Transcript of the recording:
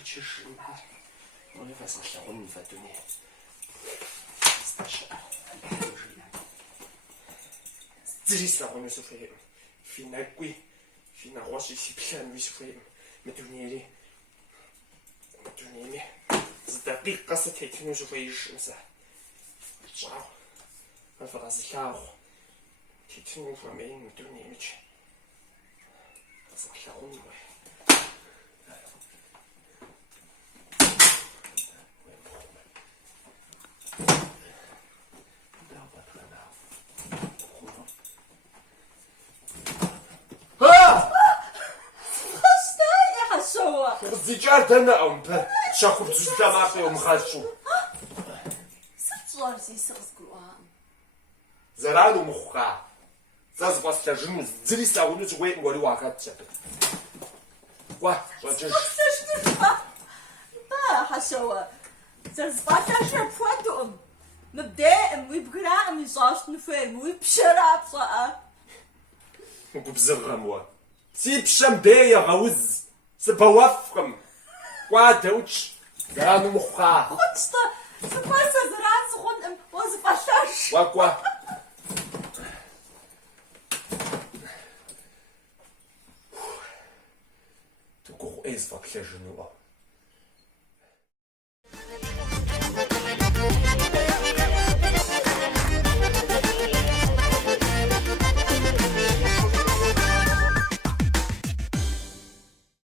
Чеши. Ну, я вас лахи, он не фатуне. Сташа. Здесь на он суфе. Финакуи. Финахоши сиплан висуфе. Метунери. Метунеми. Сдакика сатетину суфе ишнса. Вау. Афразихау. Титину фамейн метунемич. Захаун. Сейчас да он шахур зустамапе умхашу. Сцорси сразгуа. Зарану муха. Зазвасля жину зриса уну зуэ ngori wakatcha. Ва, Что ба хашоа. Зазваташа фотом. Набдэ вибгра ми зашн фэм випшарапса. губзыгъэмуэ. Си пщэм дей ягъэуз. Сыбэуэфкъым. Кӏуа дэӏукӏ. Зэрану мыхъуа. Хотста. Сыпаса заран сыхъунӏым. Уазыфӏэлъэж. Кӏуа, кӏуа. Тыгугъу ӏей зфӏэплъэжынуӏэ.